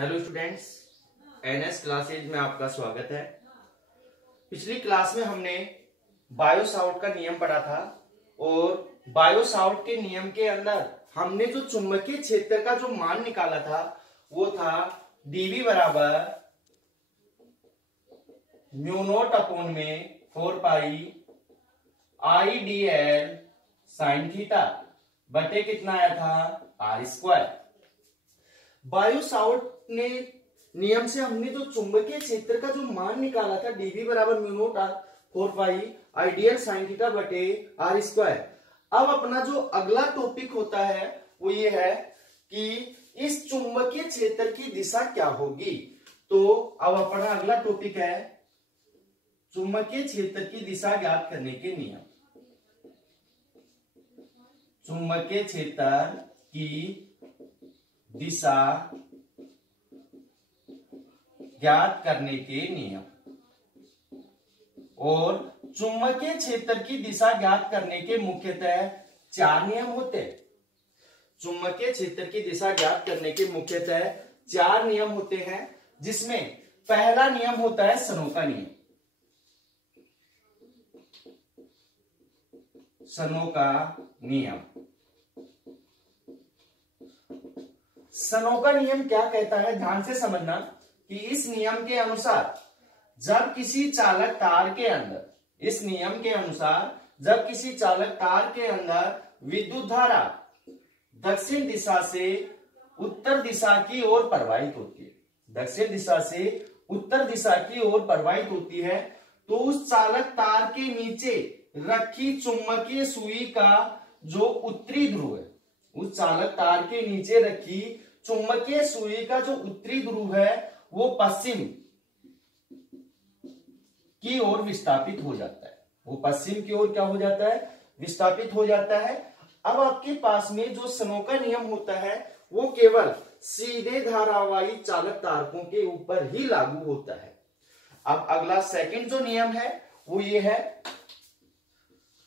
Hello students, NS classes में आपका स्वागत है। पिछली क्लास में हमने बायो-सावर्ट का नियम पढ़ा था और बायो-सावर्ट के नियम के अंदर हमने जो चुंबकीय क्षेत्र का जो मान निकाला था वो था dV बराबर म्यू नॉट अपॉन में 4 पाई IDL साइन थीटा बटे कितना आया था R स्क्वायर। बायो-सावर्ट ने नियम से हमने जो चुंबकीय क्षेत्र का जो मान निकाला था dV बराबर म्यू नॉट 4 पाई IDL साइन थीटा बटे R स्क्वायर। अब अपना जो अगला टॉपिक होता है वो ये है कि इस चुंबकीय क्षेत्र की दिशा क्या होगी। तो अब अपना अगला टॉपिक है चुंबकीय क्षेत्र की दिशा ज्ञात करने के नियम। चुंबकीय क्षेत्र की दिशा ज्ञात करने के नियम। और चुंबकीय क्षेत्र की दिशा ज्ञात करने के मुख्यतः 4 नियम होते हैं। चुंबकीय क्षेत्र की दिशा ज्ञात करने के मुख्यतः 4 नियम होते हैं, जिसमें पहला नियम होता है सनो का नियम। सनो का नियम। सनो का नियम क्या कहता है, ध्यान से समझना कि इस नियम के अनुसार जब किसी चालक तार के अंदर, इस नियम के अनुसार जब किसी चालक तार के अंदर विद्युत धारा दक्षिण दिशा से उत्तर दिशा की ओर प्रवाहित होती है, दक्षिण दिशा से उत्तर दिशा की ओर प्रवाहित होती है, तो उस चालक तार के नीचे रखी चुंबकीय सुई का जो उत्तरी ध्रुव है, उस चालक तार के नीचे रखी चुंबकीय सुई का जो उत्तरी ध्रुव है वो पश्चिम की ओर विस्थापित हो जाता है। वो पश्चिम की ओर क्या हो जाता है, विस्थापित हो जाता है। अब आपके पास में जो सनो का नियम होता है वो केवल सीधे धारावाही चालक तारकों के ऊपर ही लागू होता है। अब अगला सेकंड जो नियम है वो ये है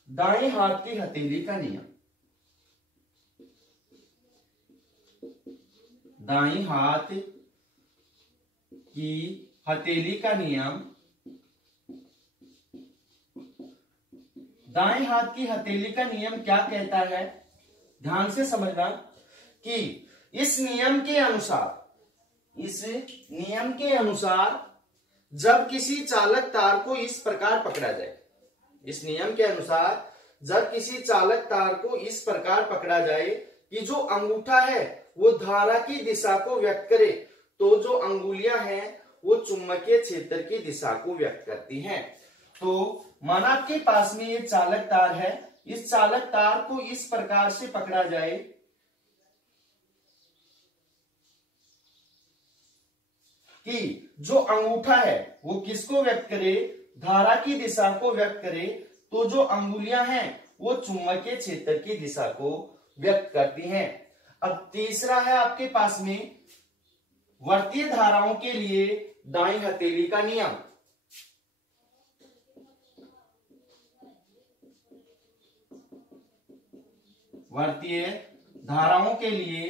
दाएं हाथ की हथेली का नियम। दाएं हाथ की हथेली का नियम। दाएं हाथ की हथेली का नियम क्या कहता है, ध्यान से समझना कि इस नियम के अनुसार जब किसी चालक तार को इस प्रकार पकड़ा जाए, इस नियम के अनुसार जब किसी चालक तार को इस प्रकार पकड़ा जाए कि जो अंगूठा है वो धारा की दिशा को व्यक्त करे, तो जो अंगुलियां हैं वो चुंबकीय क्षेत्र की दिशा को व्यक्त करती हैं। तो माना आपके पास में ये चालक तार है, इस चालक तार को इस प्रकार से पकड़ा जाए कि जो अंगूठा है वो किसको व्यक्त करे, धारा की दिशा को व्यक्त करे, तो जो अंगुलियां हैं वो चुंबकीय क्षेत्र की दिशा को व्यक्त करती हैं। अब तीसरा है आपके पास में वर्तीय धाराओं के लिए दाईं हथेली का नियम। वर्तीय धाराओं के लिए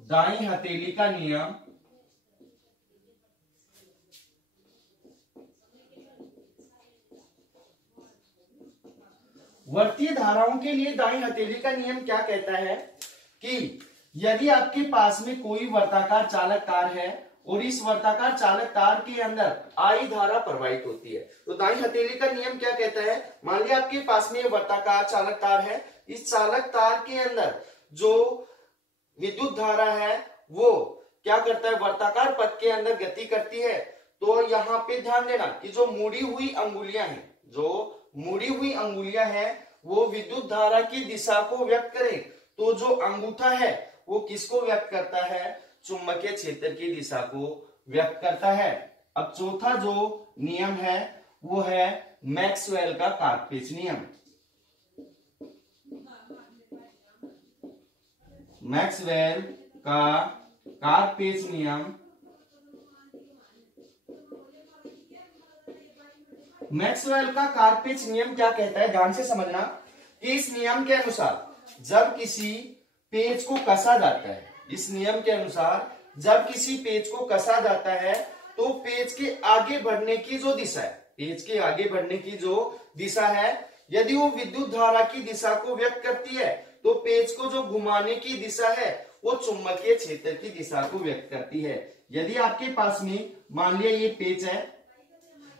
दाईं हथेली का नियम। वर्तीय धाराओं के लिए दाईं हथेली का नियम क्या कहता है कि यदि आपके पास में कोई वर्ताकार चालक तार है और इस वर्ताकार चालक तार के अंदर I धारा प्रवाहित होती है, तो दाईं हथेली का नियम क्या कहता है, मान लिया आपके पास में वर्ताकार चालक तार है, इस चालक तार के अंदर जो विद्युत धारा है वो क्या करता है, वर्ताकार पथ के अंदर गति करती है। तो यहाँ पे ध्यान देना कि जो मुड़ी हुई अंगुलियां हैं, जो मुड़ी हुई अंगुलियां हैं वो विद्युत धारा की दिशा को व्यक्त करें, तो जो अंगूठा है वो किसको व्यक्त करता है, चुंबकीय क्षेत्र की दिशा को व्यक्त करता है। अब चौथा जो नियम है वो है मैक्सवेल का कारपेच नियम। मैक्सवेल का कारपेच नियम। मैक्सवेल का कारपेच नियम क्या कहता है, ध्यान से समझना कि इस नियम के अनुसार जब किसी पेज को कसा जाता है, इस नियम के अनुसार जब किसी पेज को कसा जाता है तो पेज के आगे बढ़ने की जो दिशा है, पेज के आगे बढ़ने की जो दिशा है, यदि वो विद्युत धारा की दिशा को व्यक्त करती है तो पेज को जो घुमाने की दिशा है वो चुंबकीय क्षेत्र की दिशा को व्यक्त करती है। यदि आपके पास में मान लिया ये पेज है,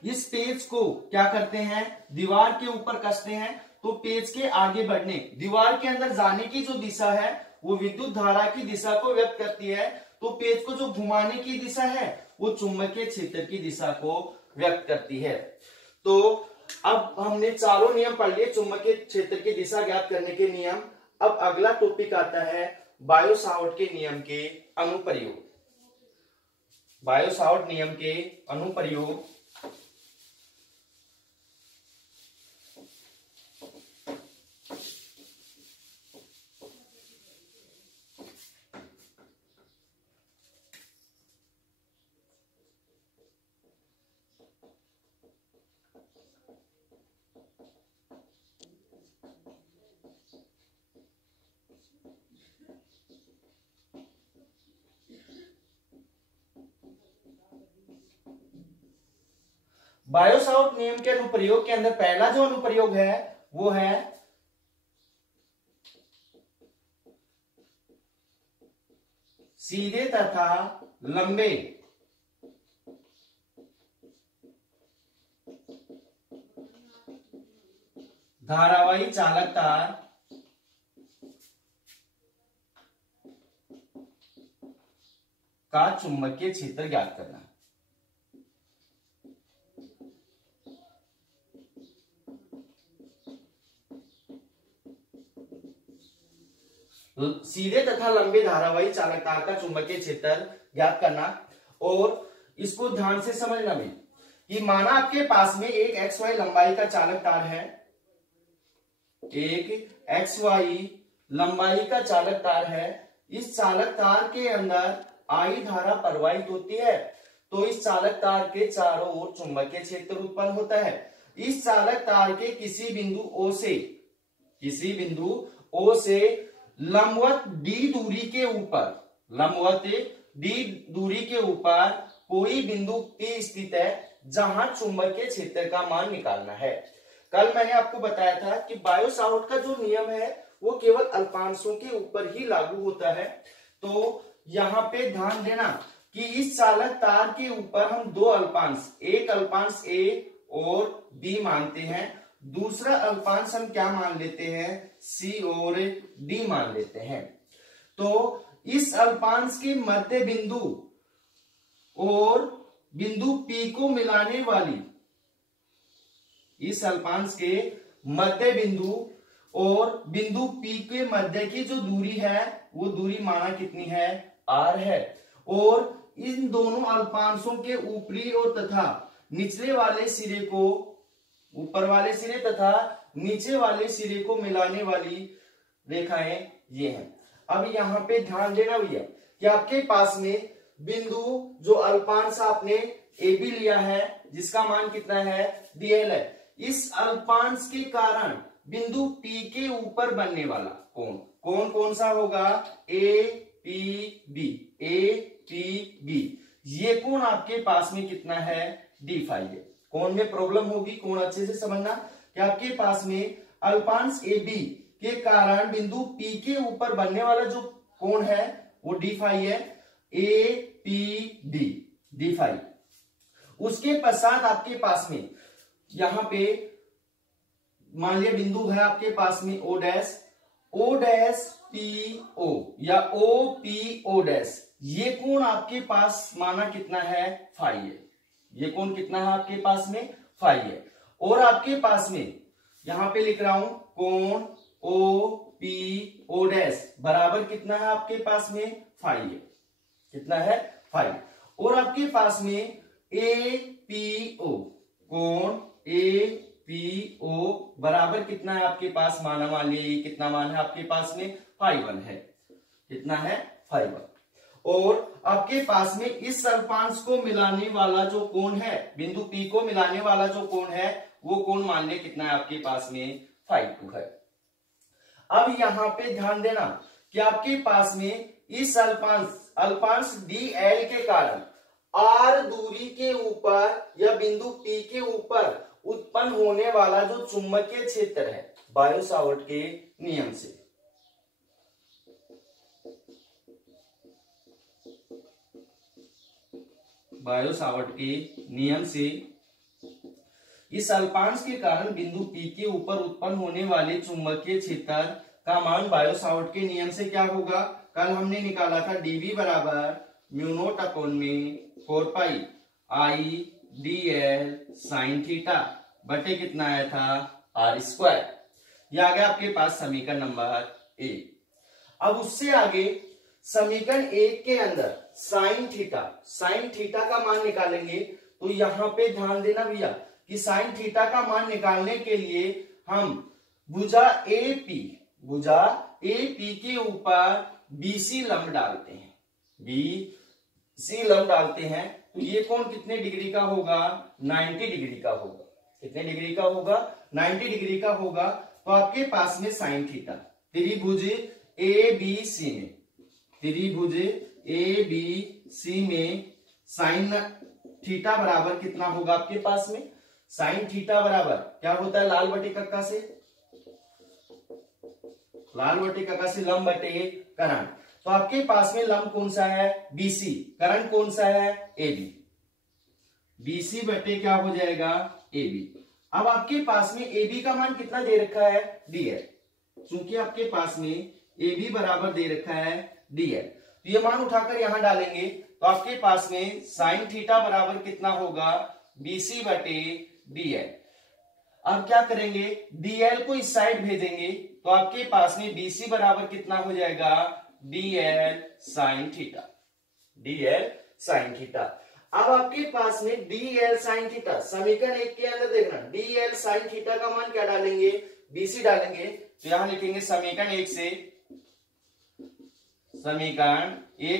इस पेज को क्या करते हैं, दीवार के ऊपर कसते हैं तो पेज के आगे बढ़ने, दीवार के अंदर जाने की जो दिशा है वो विद्युत धारा की दिशा को व्यक्त करती है, तो पेज को जो घुमाने की दिशा है वो चुंबकीय क्षेत्र की दिशा को व्यक्त करती है। तो अब हमने चारों नियम पढ़ लिए चुंबकीय क्षेत्र की दिशा ज्ञात करने के नियम। अब अगला टॉपिक आता है बायो-सावर्ट के नियम के अनुप्रयोग। बायो-सावर्ट नियम के अनुप्रयोग। बायो-सावर्ट नियम के अनुप्रयोग के अंदर पहला जो अनुप्रयोग है वो है सीधे तथा लंबे धारावाही चालक तार का चुंबकीय क्षेत्र ज्ञात करना। सीधे तथा लंबे धारावाही चालक तार का चुंबकीय क्षेत्र ज्ञात करना। और इसको ध्यान से समझना भी कि माना आपके पास में एक XY लंबाई का चालक तार है, एक XY लंबाई का चालक तार है। इस चालक तार के अंदर I धारा प्रवाहित होती है, तो इस चालक तार के चारों ओर चुंबकीय क्षेत्र उत्पन्न होता है। इस चालक तार के किसी बिंदु O से लंबवत D दूरी के ऊपर कोई बिंदु P स्थित है जहां चुंबकीय क्षेत्र का मान निकालना है। कल मैंने आपको बताया था कि बायो-सावर्ट का जो नियम है वो केवल अल्पांशों के ऊपर ही लागू होता है। तो यहाँ पे ध्यान देना कि इस चालक तार के ऊपर हम दो अल्पांश, एक अल्पांश A और B मानते हैं, दूसरा अल्पांश हम क्या मान लेते हैं, C और D मान लेते हैं। तो इस अल्पांश के मध्य बिंदु और बिंदु P को मिलाने वाली, इस अल्पांश के मध्य बिंदु और बिंदु P के मध्य की जो दूरी है वो दूरी माना कितनी है, R है। और इन दोनों अल्पांशों के ऊपरी और तथा निचले वाले सिरे को, ऊपर वाले सिरे तथा नीचे वाले सिरे को मिलाने वाली रेखाएं ये हैं। अब यहाँ पे ध्यान देना भैया कि आपके पास में बिंदु जो अल्पांश आपने AB लिया है जिसका मान कितना है, DL है, इस अल्पांश के कारण बिंदु P के ऊपर बनने वाला कोण कौन सा होगा, APB। ये कोण आपके पास में कितना है, D फाई है। कोण में प्रॉब्लम होगी, कोण अच्छे से समझना कि आपके पास में अल्पांश AB के कारण बिंदु P के ऊपर बनने वाला जो कोण है वो D फाई है, APB, D फाई। उसके पश्चात आपके पास में यहां पे मान लिया बिंदु है आपके पास में O डैश PO या OPO डैश, ये कोण आपके पास माना कितना है, फाई है। ये कोण कितना है आपके पास में, फाई है। और आपके पास में यहां पे लिख रहा हूं कोण OPO डैश बराबर कितना है आपके पास में, फाई है। कितना है, फाई। और आपके पास में APO, कोण APO बराबर कितना है आपके पास, माना मान लिया कितना मान है आपके पास में, फाई 1 है। कितना है, फाई 1। और आपके पास में इस अल्पांश को मिलाने वाला जो कोण है, बिंदु P को मिलाने वाला जो कोण है वो कोण मान लिया कितना है आपके पास में, फाई 2 है। अब यहां पे ध्यान देना कि आपके पास में इस अल्पांश dl के कारण r दूरी के ऊपर या बिंदु P के ऊपर उत्पन्न होने वाला जो चुंबकीय क्षेत्र है बायो-सावर्ट के नियम से, बायो-सावर्ट के नियम से इस अल्पांश के कारण बिंदु P के ऊपर उत्पन्न होने वाले चुंबकीय क्षेत्र का मान बायो-सावर्ट के नियम से क्या होगा, कल हमने निकाला था dv बराबर म्यू नॉट अपॉन में 4 पाई I dl साइन थीटा बटे कितना आया था r स्क्वायर। यह आ गया आपके पास समीकरण नंबर 1। अब उससे आगे समीकरण 1 के अंदर साइन थीटा का मान निकालेंगे। तो यहां पे ध्यान देना भैया कि साइन थीटा का मान निकालने के लिए हम भुजा AP के ऊपर BC लंब डालते हैं, BC लंब डालते हैं। तो ये कोण कितने डिग्री का होगा, 90 डिग्री का होगा। कितने डिग्री का होगा, 90 डिग्री का होगा। तो आपके पास में साइन थीटा त्रिभुज ABC में साइन थीटा बराबर कितना होगा आपके पास में, साइन थीटा बराबर क्या होता है, लाल बटे कक्का से लंब बटे करण। तो आपके पास में लंब कौन सा है, BC, करण कौन सा है, AB। BC बटे क्या हो जाएगा, AB। अब आपके पास में AB का मान कितना दे रखा है, DL। क्योंकि आपके पास में AB बराबर दे रखा है DL, तो ये मान उठाकर यहां डालेंगे। तो आपके पास में साइन थीटा बराबर कितना होगा, BC बटे DL। अब क्या करेंगे, DL को इस साइड भेजेंगे। तो आपके पास में BC बराबर कितना हो जाएगा, DL साइन थीटा। अब आपके पास में DL साइन थीटा, समीकरण 1 के अंदर देखना, DL साइन थीटा का मान क्या डालेंगे, BC डालेंगे। तो यहां लिखेंगे समीकरण 1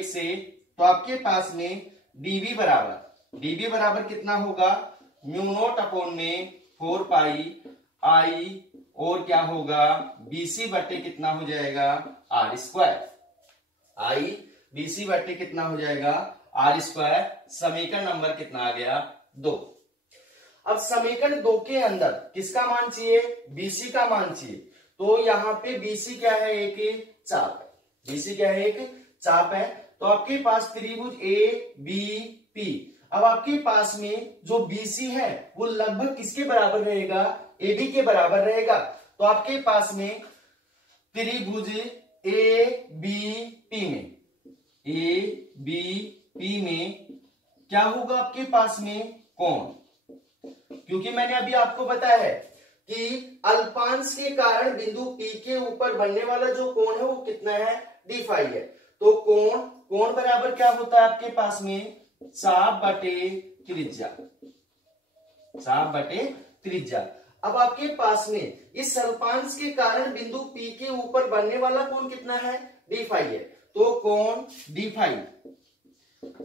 से तो आपके पास में dv बराबर कितना होगा, म्यू नॉट अपॉन में 4 पाई I और क्या होगा BC बटे कितना हो जाएगा, R स्क्वायर। BC बटे कितना हो जाएगा, R स्क्वायर। समीकरण नंबर कितना आ गया, 2। अब समीकरण 2 के अंदर किसका मान चाहिए, BC का मान चाहिए। तो यहाँ पे BC क्या है, एक चाप है। तो आपके पास त्रिभुज ABP। अब आपके पास में जो BC है वो लगभग किसके बराबर रहेगा, AB के बराबर रहेगा। तो आपके पास में त्रिभुज ABP में क्या होगा आपके पास में, कोण। क्योंकि मैंने अभी आपको बताया है कि अल्पांश के कारण बिंदु P के ऊपर बनने वाला जो कोण है वो कितना है, d फाई है। तो कोण बराबर क्या होता है आपके पास में, चाप बटे त्रिज्या। अब आपके पास में इस अल्पांश के कारण बिंदु P के ऊपर बनने वाला कोण कितना है, d फाई है। तो कोण d फाई।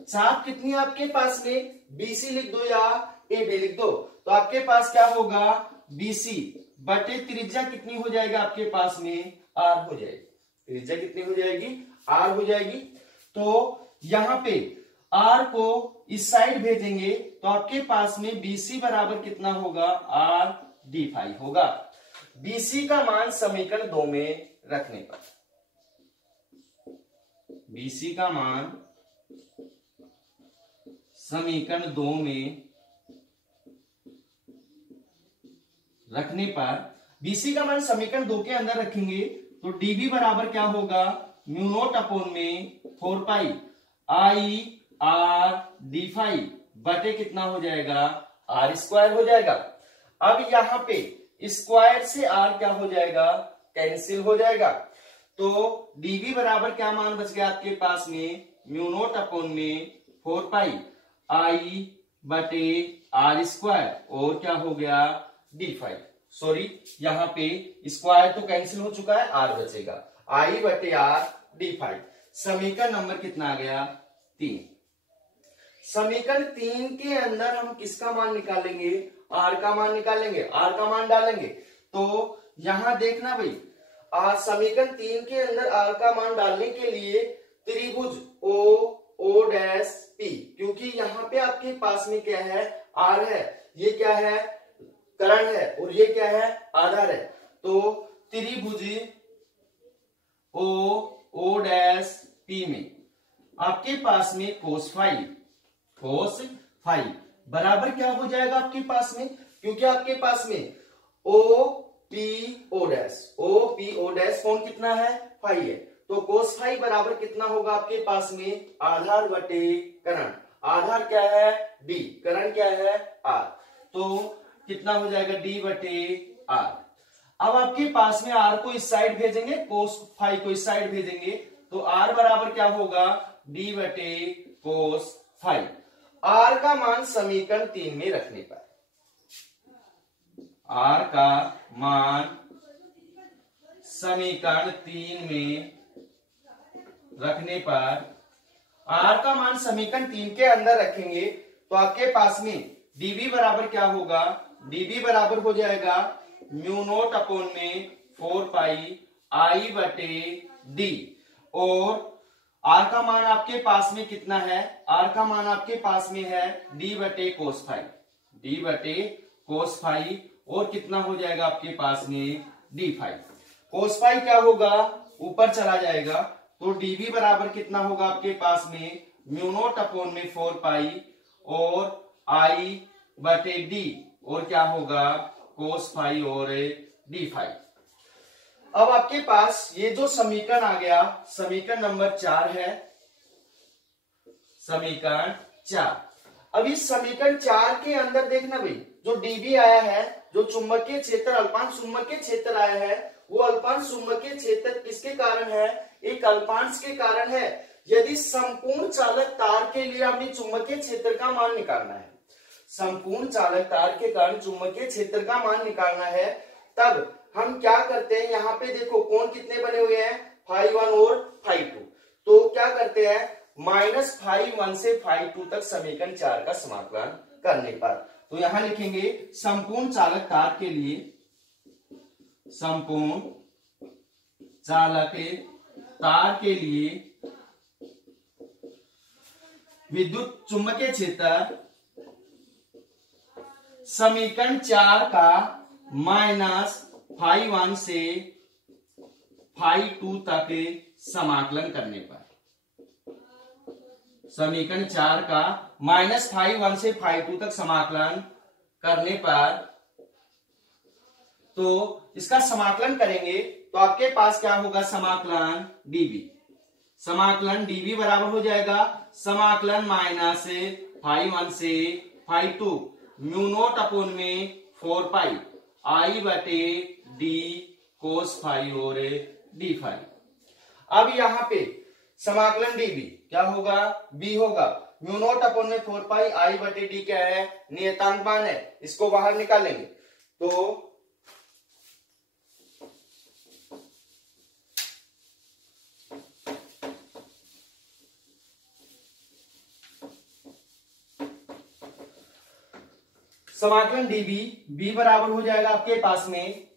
चाप कितनी है आपके पास में, BC लिख दो या AB लिख दो। तो आपके पास क्या होगा, BC बटे त्रिज्या कितनी हो जाएगा आपके पास में, R हो जाएगी। त्रिज्या कितनी हो जाएगी, R हो जाएगी। तो यहां पे R को इस साइड भेजेंगे। तो आपके पास में BC बराबर कितना होगा, R d फाई होगा। BC का मान समीकरण 2 में रखने पर, BC का मान समीकरण 2 में रखने पर, BC का मान समीकरण 2 के अंदर रखेंगे। तो dv बराबर क्या होगा, म्यू नॉट अपॉन में 4 पाई I R d फाई बटे कितना हो जाएगा, R स्क्वायर हो जाएगा। अब यहाँ पे स्क्वायर से R क्या हो जाएगा, कैंसिल हो जाएगा। तो dv बराबर क्या मान बच गया आपके पास में, म्यू नॉट अपॉन में 4 पाई I बटे R स्क्वायर और क्या हो गया, d फाई। सॉरी, यहाँ पे स्क्वायर तो कैंसिल हो चुका है, R बचेगा, I बटे R d फाई। समीकरण नंबर कितना आ गया, 3। समीकरण 3 के अंदर हम किसका मान निकालेंगे, R का मान निकालेंगे, R का मान डालेंगे। तो यहां देखना भाई, समीकरण 3 के अंदर आर का मान डालने के लिए त्रिभुज ओ डैश पी, क्योंकि यहाँ पे आपके पास में क्या है, आर है, ये क्या है, करण है, और ये क्या है, आधार है। तो त्रिभुज ओ डैश पी में आपके पास में कोस फाइव बराबर क्या हो जाएगा आपके पास में, क्योंकि आपके पास में ओ पी ओ डैश कोण कितना है, फाइव है। तो कोस फाइव बराबर कितना होगा आपके पास में, आधार बटे करण। आधार क्या है, डी, करण क्या है, आर। तो कितना हो जाएगा, डी बटे आर। अब आपके पास में आर को इस साइड भेजेंगे, कोस फाइव को इस साइड भेजेंगे, तो आर बराबर क्या होगा, डी बटे कोस फाइव। आर का मान समीकरण 3 में रखने पर, आर का मान समीकरण 3 में रखने पर, आर का मान समीकरण 3 के अंदर रखेंगे तो आपके पास में डीबी बराबर क्या होगा, डीबी बराबर हो जाएगा म्यू नोट अपॉन में 4 पाई आई बटे डी। और आर का मान आपके पास में कितना है, आर का मान आपके पास में है डी बटे कोस फाइव, डी बटे कोस फाइव, और कितना हो जाएगा आपके पास में डी फाइव। कोस फाइव क्या होगा, ऊपर चला जाएगा, तो डीबी बराबर कितना होगा आपके पास में म्यू नोट अपॉन में 4 पाई और आई बटे डी, और क्या होगा कोस फाइव और डी फाइव। अब आपके पास ये जो समीकरण आ गया, समीकरण नंबर 4 है, समीकरण 4। अब इस समीकरण 4 के अंदर देखना भाई, जो डीबी आया है, जो चुंबकीय क्षेत्र, अल्पांश चुंबकीय क्षेत्र आया है, वो अल्पांश चुंबकीय क्षेत्र किसके कारण है, एक अल्पांश के कारण है। यदि संपूर्ण चालक तार के लिए हमें चुंबकीय क्षेत्र का मान निकालना है, संपूर्ण चालक तार के कारण चुंबकीय क्षेत्र का मान निकालना है, तब हम क्या करते हैं, यहाँ पे देखो कोण कितने बने हुए हैं, φ1 और φ2। तो क्या करते हैं, -φ1 से φ2 तक समीकरण 4 का समाकलन करने पर, तो यहां लिखेंगे संपूर्ण चालक तार के लिए, संपूर्ण चालक तार के लिए विद्युत चुंबकीय क्षेत्र समीकरण 4 का -φ1 से φ2 तक समाकलन करने पर, समीकरण 4 का -φ1 से φ2 तक समाकलन करने पर, तो इसका समाकलन करेंगे तो आपके पास क्या होगा, समाकलन डीबी, समाकलन डीबी बराबर हो जाएगा समाकलन -φ1 से φ2 म्यू नोट अपॉन में 4 पाई आई बटे डी कोस फाइव और डी फाइव। अब यहाँ पे समाकलन डीबी क्या होगा, बी होगा, म्यू नोट अपॉन में 4 पाई आई बटे डी क्या है, नियतांक मान है, इसको बाहर निकालेंगे तो समाकलन डीबी बी बराबर हो जाएगा आपके पास में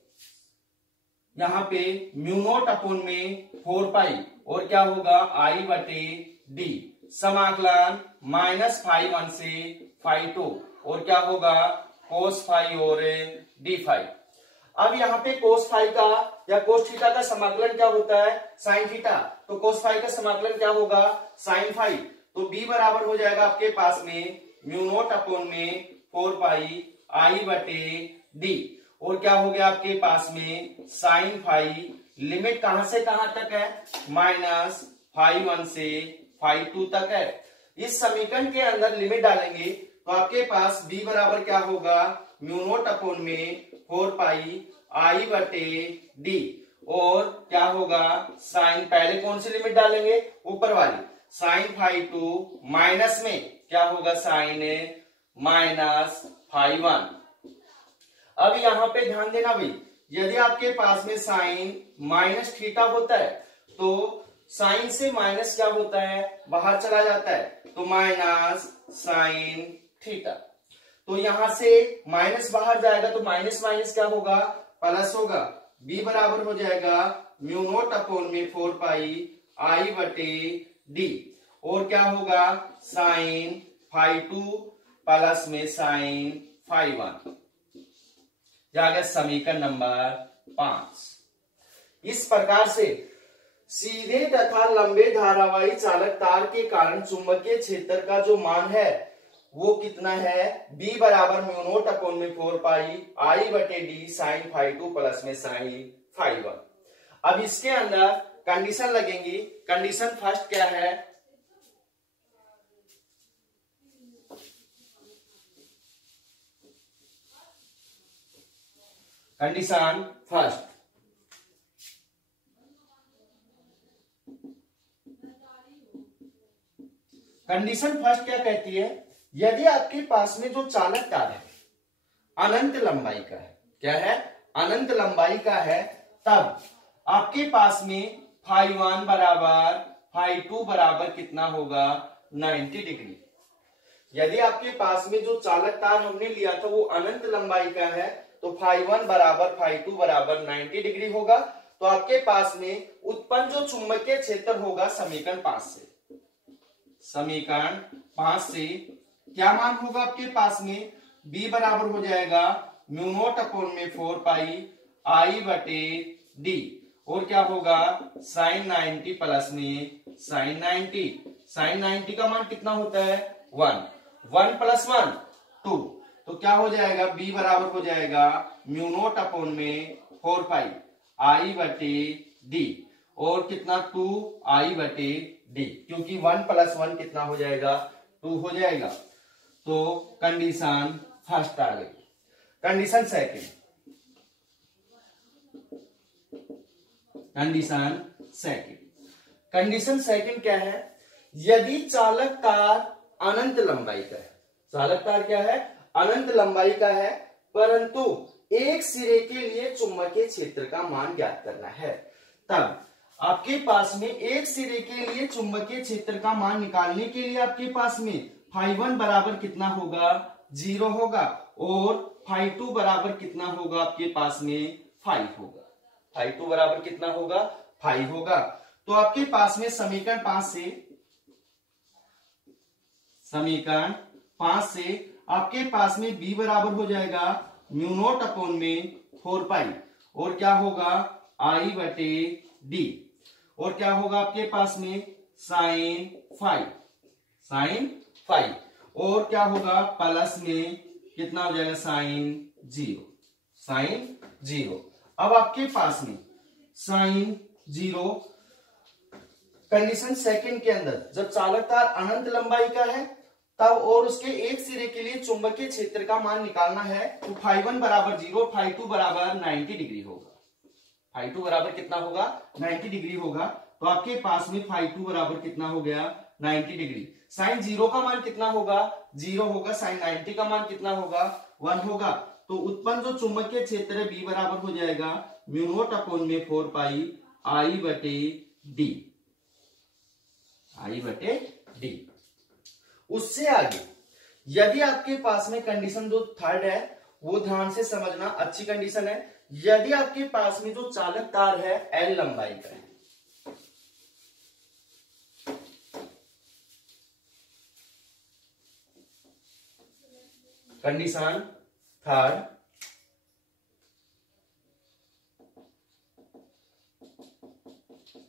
यहां पे म्यू नोट अपॉन में 4 पाई और क्या होगा आई बटे डी, समाकलन -φ1 से φ2 और क्या होगा कोस फाइव और डी फाइव। अब यहाँ पे कोस फाइव का या कोस थीटा का समाकलन क्या होता है, साइन थीटा, तो कोस फाइव का समाकलन क्या होगा, साइन फाइव। तो बी बराबर हो जाएगा आपके पास में म्यू नोट अपॉन में 4 पाई आई बटे डी और क्या हो गया आपके पास में साइन फाइव, लिमिट कहां से कहां तक है, -φ1 से φ2 तक है। इस समीकरण के अंदर लिमिट डालेंगे तो आपके पास b बराबर क्या होगा, म्यू नोट अपॉन में 4 पाई आई बटे डी और क्या होगा साइन, पहले कौन सी लिमिट डालेंगे, ऊपर वाली, साइन φ2 माइनस में क्या होगा साइन -φ1। अब यहां पे ध्यान देना भाई, यदि आपके पास में साइन माइनस थीटा होता है तो साइन से माइनस क्या होता है, बाहर चला जाता है, तो माइनस साइन थीटा। तो यहां से माइनस बाहर जाएगा तो माइनस माइनस क्या होगा, प्लस होगा, b बराबर हो जाएगा म्यू नोट अपॉन में 4 पाई आई बटे डी, और क्या होगा साइन फाई 2 प्लस में साइन फाई 1। आ गया समीकरण नंबर 5। इस प्रकार से सीधे तथा लंबे धारावाही चालक तार के कारण चुंबकीय क्षेत्र का जो मान है वो कितना है, b बराबर म्यू नोट अपॉन में 4 पाई आई बटे डी साइन फाई 2 प्लस में साइन फाई 1। अब इसके अंदर कंडीशन लगेंगी। कंडीशन फर्स्ट क्या है, कंडीशन फर्स्ट, कंडीशन फर्स्ट क्या कहती है, यदि आपके पास में जो चालक तार है अनंत लंबाई का है, क्या है अनंत लंबाई का है, तब आपके पास में फाई 1 बराबर फाई 2 बराबर कितना होगा 90 डिग्री। यदि आपके पास में जो चालक तार हमने लिया था वो अनंत लंबाई का है तो फाई 1 बराबर फाई 2 बराबर 90 डिग्री होगा। तो आपके पास में उत्पन्न जो चुंबकीय क्षेत्र होगा समीकरण 5 से, समीकरण 5 से क्या मान होगा आपके पास में, b बराबर हो जाएगा म्यू नोट अपॉन में 4 पाई आई बटे डी, और क्या होगा साइन 90 प्लस में साइन 90। साइन 90 का मान कितना होता है 1, 1 प्लस 1 2, तो क्या हो जाएगा b बराबर हो जाएगा म्यू नोट अपॉन में 4 पाई आई बटे डी, और कितना 2 आई बटे डी, क्योंकि 1 प्लस 1 कितना हो जाएगा 2 हो जाएगा। तो कंडीशन फर्स्ट आ गई। Condition second, condition second, condition second क्या है, यदि चालक तार अनंत लंबाई का है, चालक तार क्या है अनंत लंबाई का है, परंतु एक सिरे के लिए चुंबकीय क्षेत्र का मान ज्ञात करना है, तब आपके पास में एक सिरे के लिए चुंबकीय क्षेत्र का मान निकालने के लिए आपके पास में फाई 1 बराबर कितना होगा 0 होगा, और फाई 2 बराबर कितना होगा आपके पास में 5 होगा। फाई 2 बराबर कितना होगा 5 होगा। तो आपके पास में समीकरण 5 से, समीकरण 5 से आपके पास में b बराबर हो जाएगा म्यू नोट अपॉन में 4 पाई, और क्या होगा आई बटे डी, और क्या होगा आपके पास में साइन 5, साइन 5, और क्या होगा प्लस में कितना हो जाएगा साइन 0, साइन 0। अब आपके पास में साइन 0, कंडीशन सेकंड के अंदर जब चालक तार अनंत लंबाई का है तब और उसके एक सिरे के लिए चुंबकीय क्षेत्र का मान निकालना है, तो फाई 1 बराबर 0, फाई 2 बराबर 90 डिग्री होगा। फाई 2 बराबर कितना होगा 90 डिग्री होगा। तो आपके पास में फाई 2 बराबर कितना हो गया 90 डिग्री। साइन 0 का मान कितना होगा 0 होगा, साइन 90 का मान कितना होगा 1 होगा। तो उत्पन्न जो चुंबकीय क्षेत्र है b बराबर हो जाएगा म्यू नोट अपॉन में 4 पाई आई बटे डी, आई बटे डी। उससे आगे यदि आपके पास में कंडीशन जो थर्ड है वो ध्यान से समझना, अच्छी कंडीशन है। यदि आपके पास में जो चालक तार है L लंबाई का है, कंडीशन थर्ड,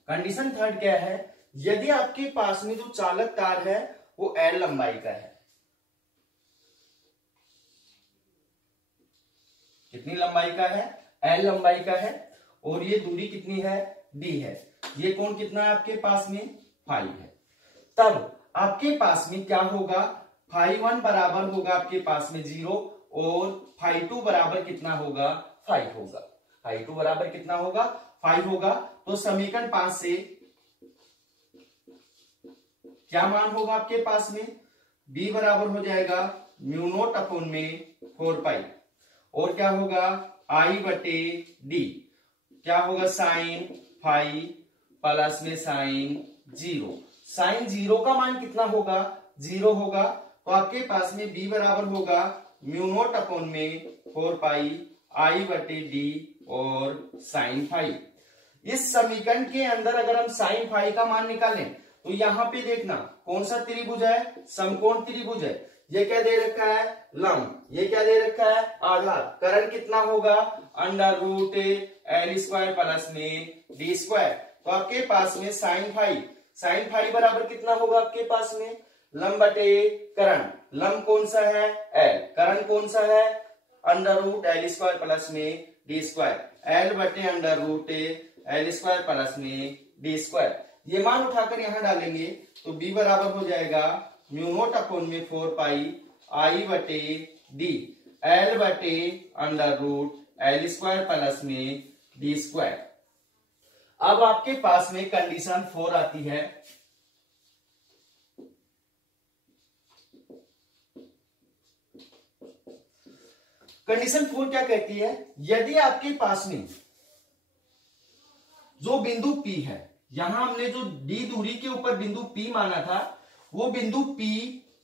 कंडीशन थर्ड क्या है, यदि आपके पास में जो चालक तार है वो L लंबाई का है, कितनी लंबाई का है L लंबाई का है, और ये दूरी कितनी है D है, ये कोण कितना है आपके पास में 5 है, तब आपके पास में क्या होगा फाई 1 बराबर होगा आपके पास में 0, और फाई 2 बराबर कितना होगा 5 होगा। फाई 2 बराबर कितना होगा 5 होगा। तो समीकरण 5 से क्या मान होगा आपके पास में, b बराबर हो जाएगा म्यू नोट अपॉन में 4 पाई, और क्या होगा आई बटे डी, क्या होगा साइन 5 प्लस में साइन 0। साइन 0 का मान कितना होगा 0 होगा। तो आपके पास में b बराबर होगा म्यू नोट अपॉन में 4 पाई आई बटे डी और साइन फाई। इस समीकरण के अंदर अगर हम साइन फाई का मान निकालें तो यहाँ पे देखना कौन सा त्रिभुज है, समकोण त्रिभुज है। ये क्या दे रखा है, लंब। ये क्या दे रखा है, आधार। करण कितना होगा, under root L square plus में डी स्क्वायर। तो आपके पास में साइन फाई बराबर कितना होगा आपके पास में, लंब बटे करण। लंब कौन सा है, एल। करण कौन सा है, under root L square plus में डी स्क्वायर। एल बटे under root L square plus में डी स्क्वायर। ये मान उठाकर यहां डालेंगे तो b बराबर हो जाएगा म्यू नॉट अपॉन में 4 पाई आई बटे डी, एल बटे under root L square plus में डी स्क्वायर। अब आपके पास में कंडीशन 4 आती है। कंडीशन 4 क्या कहती है, यदि आपके पास में जो बिंदु P है, यहां हमने जो d दूरी के ऊपर बिंदु P माना था, वो बिंदु P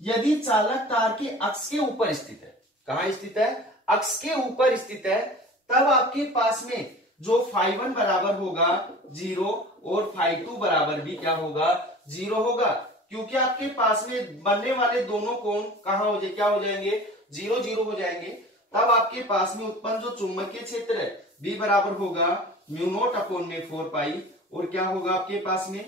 यदि चालक तार के अक्ष के ऊपर स्थित है, कहां स्थित है, अक्ष के ऊपर स्थित है, तब आपके पास में जो φ1 बराबर होगा 0 और φ2 बराबर भी क्या होगा, 0 होगा। क्योंकि आपके पास में बनने वाले दोनों कोण कहां हो जाए, क्या हो जाएंगे, 0 0 हो जाएंगे। तब आपके पास में उत्पन्न जो चुंबकीय क्षेत्र है B बराबर होगा म्यू नॉट अपॉन में 4 पाई, और क्या होगा आपके पास में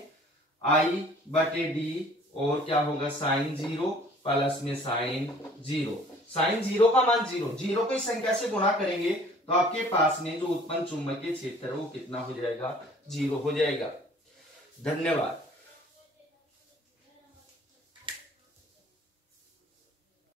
I बटे डी, और क्या होगा साइन 0 प्लस में साइन 0। साइन 0 का मान 0 को इस संख्या से गुणा करेंगे तो आपके पास में जो उत्पन्न चुंबकीय क्षेत्र है वो कितना हो जाएगा, 0 हो जाएगा। धन्यवाद।